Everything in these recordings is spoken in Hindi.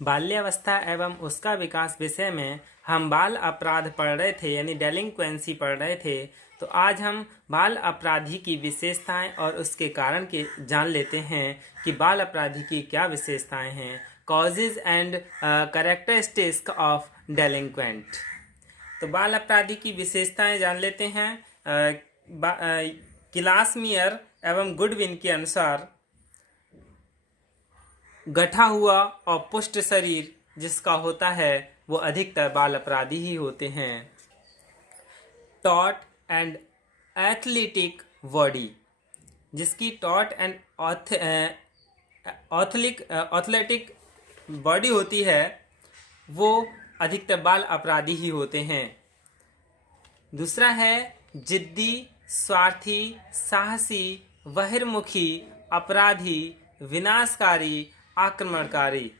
बाल्यावस्था एवं उसका विकास विषय में हम बाल अपराध पढ़ रहे थे, यानी डेलिंक्वेंसी पढ़ रहे थे। तो आज हम बाल अपराधी की विशेषताएं और उसके कारण के जान लेते हैं कि बाल अपराधी की क्या विशेषताएं हैं। Causes and characteristics of delinquent. तो बाल अपराधी की विशेषताएं जान लेते हैं। क्लासमियर एवं गुडविन के अनुसार गठा हुआ और पुष्ट शरीर जिसका होता है वो अधिकतर बाल अपराधी ही होते हैं। टॉट एंड एथलेटिक बॉडी, जिसकी टॉट एंड एथलेटिक बॉडी होती है वो अधिकतर बाल अपराधी ही होते हैं। दूसरा है जिद्दी, स्वार्थी, साहसी, बहिर्मुखी, अपराधी, विनाशकारी, आक्रमणकारी।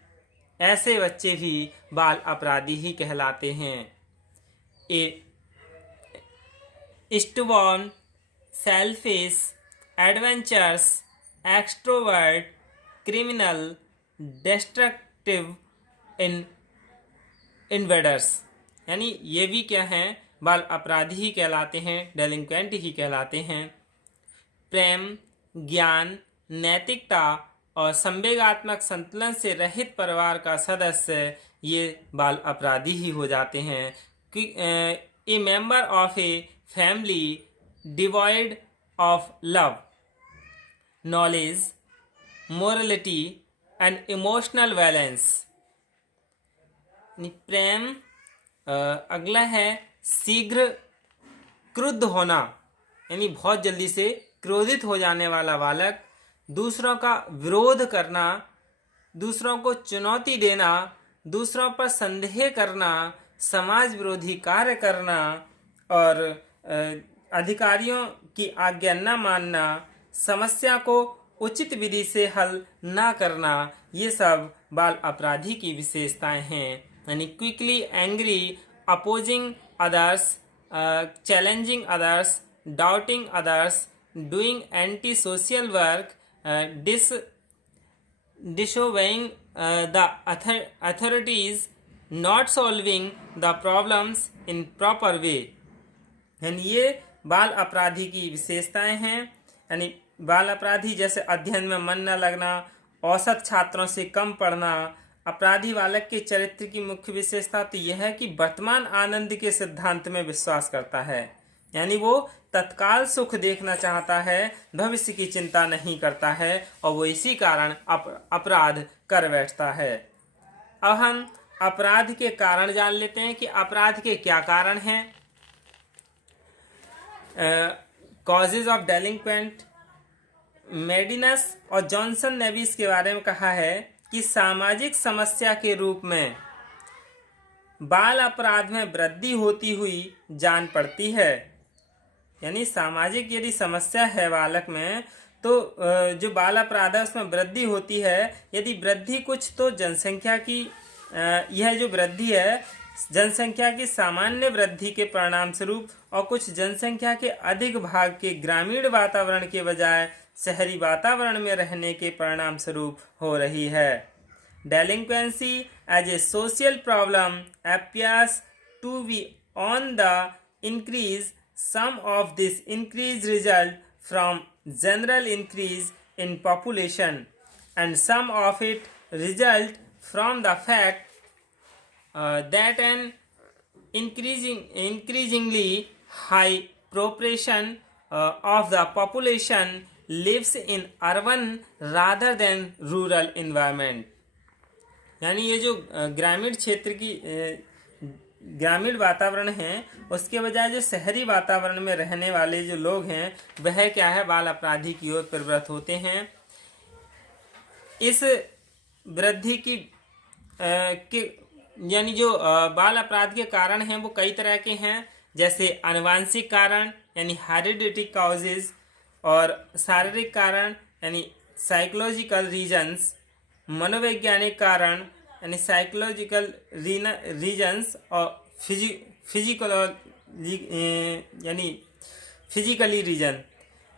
ऐसे बच्चे भी बाल अपराधी ही कहलाते हैं। Stubborn, selfish, adventures, extrovert, criminal, destructive, invaders, यानी ये भी क्या हैं, बाल अपराधी ही कहलाते हैं, डेलिंक्वेंट ही कहलाते हैं। प्रेम, ज्ञान, नैतिकता और संवेगात्मक संतुलन से रहित परिवार का सदस्य ये बाल अपराधी ही हो जाते हैं। A member of a family devoid of love, knowledge, morality and emotional balance. प्रेम, अगला है शीघ्र क्रुद्ध होना, यानी बहुत जल्दी से क्रोधित हो जाने वाला बालक, दूसरों का विरोध करना, दूसरों को चुनौती देना, दूसरों पर संदेह करना, समाज विरोधी कार्य करना और अधिकारियों की आज्ञा न मानना, समस्या को उचित विधि से हल न करना, ये सब बाल अपराधी की विशेषताएं हैं। यानी quickly angry, opposing others, challenging others, doubting others, doing anti social work, disobeying the authorities, not solving the problems in proper way। यानी ये बाल अपराधी की विशेषताएं हैं। यानी बाल अपराधी जैसे अध्ययन में मन न लगना, औसत छात्रों से कम पढ़ना। अपराधी बालक के चरित्र की मुख्य विशेषता तो यह है कि वर्तमान आनंद के सिद्धांत में विश्वास करता है, यानी वो तत्काल सुख देखना चाहता है, भविष्य की चिंता नहीं करता है और वो इसी कारण अपराध कर बैठता है। अब हम अपराध के कारण जान लेते हैं कि अपराध के क्या कारण हैं। Causes of डेलिंक्वेंट। मेडिनस और जॉनसन ने भी इसके बारे में कहा है कि सामाजिक समस्या के रूप में बाल अपराध में वृद्धि होती हुई जान पड़ती है। यानी सामाजिक यदि समस्या है बालक में तो जो बाल अपराध है उसमें वृद्धि होती है। यदि वृद्धि कुछ तो जनसंख्या की यह जो वृद्धि है जनसंख्या की सामान्य वृद्धि के परिणाम स्वरूप और कुछ जनसंख्या के अधिक भाग के ग्रामीण वातावरण के बजाय शहरी वातावरण में रहने के परिणाम स्वरूप हो रही है। Delinquency as a social problem appears to be on the increase. Some of this increase result from general increase in population and some of it result from the fact that an increasingly high proportion of the population lives in urban rather than rural environment। यानी ये जो ग्रामीण क्षेत्र की ग्रामीण वातावरण है उसके बजाय जो शहरी वातावरण में रहने वाले जो लोग हैं वह क्या है, बाल अपराधी की ओर प्रवृत्त होते हैं। इस वृद्धि की यानी जो बाल अपराध के कारण हैं वो कई तरह के हैं, जैसे आनुवांशिक कारण यानी हेरिडिटरी कॉजेज और शारीरिक कारण यानी साइकोलॉजिकल रीजन्स, मनोवैज्ञानिक कारण यानी साइकोलॉजिकल रीजन्स और फिजिकल यानी फिजिकली रीजन।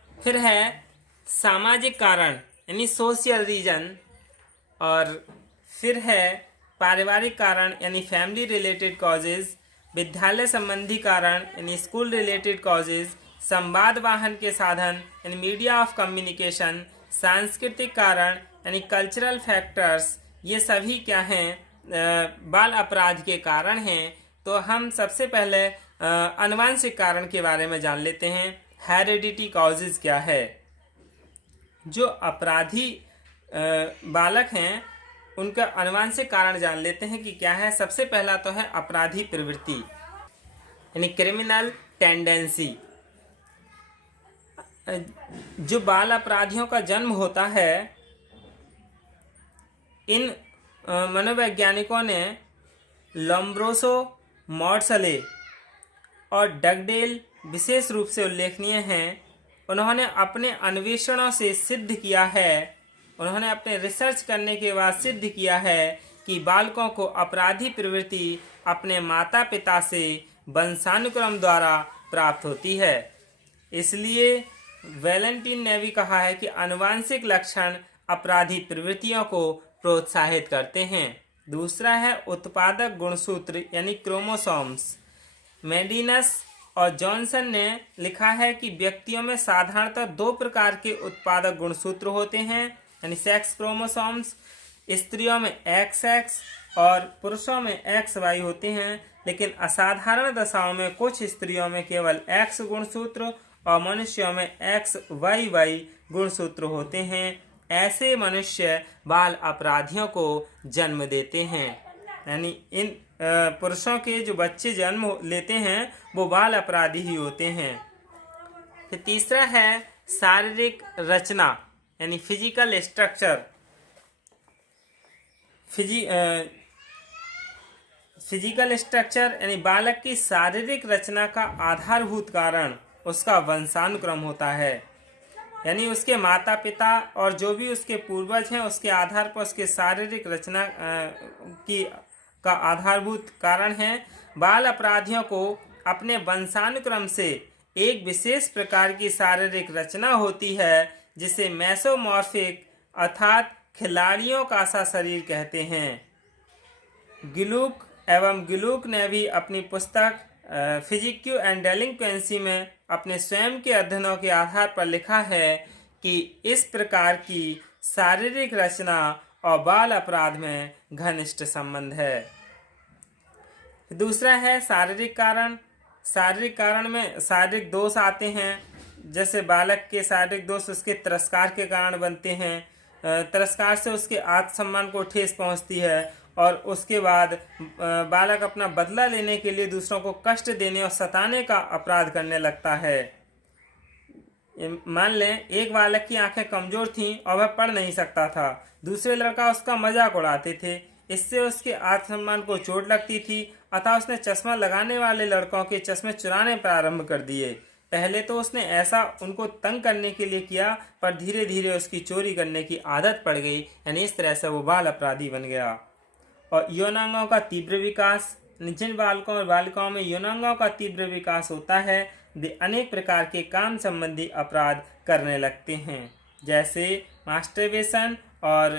फिर है सामाजिक कारण यानी सोशल रीजन और फिर है पारिवारिक कारण यानी फैमिली रिलेटेड कॉजेज, विद्यालय संबंधी कारण यानी स्कूल रिलेटेड कॉजेज, संवाद वाहन के साधन यानी मीडिया ऑफ कम्युनिकेशन, सांस्कृतिक कारण यानी कल्चरल फैक्टर्स, ये सभी क्या हैं बाल अपराध के कारण हैं। तो हम सबसे पहले आनुवंशिक कारण के बारे में जान लेते हैं। हेरिडिटी कॉजेज क्या है? जो अपराधी बालक हैं उनका आनुवंशिक कारण जान लेते हैं कि क्या है। सबसे पहला तो है अपराधी प्रवृत्ति यानी क्रिमिनल टेंडेंसी। जो बाल अपराधियों का जन्म होता है, इन मनोवैज्ञानिकों ने लोम्ब्रोसो, मॉर्सले और डगडेल विशेष रूप से उल्लेखनीय हैं। उन्होंने अपने अन्वेषणों से सिद्ध किया है, उन्होंने अपने रिसर्च करने के बाद सिद्ध किया है कि बालकों को अपराधी प्रवृत्ति अपने माता पिता से वंशानुक्रम द्वारा प्राप्त होती है। इसलिए वैलेंटाइन ने भी कहा है कि आनुवंशिक लक्षण अपराधी प्रवृत्तियों को प्रोत्साहित करते हैं। दूसरा है उत्पादक गुणसूत्र यानी क्रोमोसोम्स। मेडिनस और जॉनसन ने लिखा है कि व्यक्तियों में साधारणतः 2 प्रकार के उत्पादक गुणसूत्र होते हैं यानी सेक्स क्रोमोसोम्स। स्त्रियों में XX और पुरुषों में XY होते हैं, लेकिन असाधारण दशाओं में कुछ स्त्रियों में केवल X गुणसूत्र और मनुष्यों में XYY गुणसूत्र होते हैं। ऐसे मनुष्य बाल अपराधियों को जन्म देते हैं, यानी इन पुरुषों के जो बच्चे जन्म लेते हैं वो बाल अपराधी ही होते हैं। फिर तीसरा है शारीरिक रचना यानी फिजिकल स्ट्रक्चर। फिजिकल स्ट्रक्चर यानी बालक की शारीरिक रचना का आधारभूत कारण उसका वंशानुक्रम होता है, यानी उसके माता पिता और जो भी उसके पूर्वज हैं उसके आधार पर उसके शारीरिक रचना का आधारभूत कारण है। बाल अपराधियों को अपने वंशानुक्रम से एक विशेष प्रकार की शारीरिक रचना होती है जिसे मेसोमॉर्फिक अर्थात खिलाड़ियों का सा शरीर कहते हैं। गिलुक ने भी अपनी पुस्तक फिजिक्यू एंड डेलिंक्वेंसी में अपने स्वयं के अध्ययनों के आधार पर लिखा है कि इस प्रकार की शारीरिक रचना और बाल अपराध में घनिष्ठ संबंध है। दूसरा है शारीरिक कारण। शारीरिक कारण में शारीरिक दोष आते हैं, जैसे बालक के शारीरिक दोष उसके तिरस्कार के कारण बनते हैं। तिरस्कार से उसके आत्मसम्मान को ठेस पहुंचती है और उसके बाद बालक अपना बदला लेने के लिए दूसरों को कष्ट देने और सताने का अपराध करने लगता है। मान लें एक बालक की आंखें कमजोर थीं और वह पढ़ नहीं सकता था, दूसरे लड़का उसका मजाक उड़ाते थे, इससे उसके आत्मसम्मान को चोट लगती थी, अतः उसने चश्मा लगाने वाले लड़कों के चश्मे चुराने प्रारंभ कर दिए। पहले तो उसने ऐसा उनको तंग करने के लिए किया, पर धीरे धीरे उसकी चोरी करने की आदत पड़ गई, यानी इस तरह से वो बाल अपराधी बन गया। और यौनांगों का तीव्र विकास। जिन बालकों और बालिकाओं में यौनांगों का तीव्र विकास होता है वे अनेक प्रकार के काम संबंधी अपराध करने लगते हैं, जैसे मास्टरबेशन और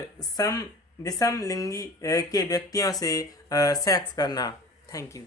विषम लिंगी के व्यक्तियों से सेक्स करना। Thank you.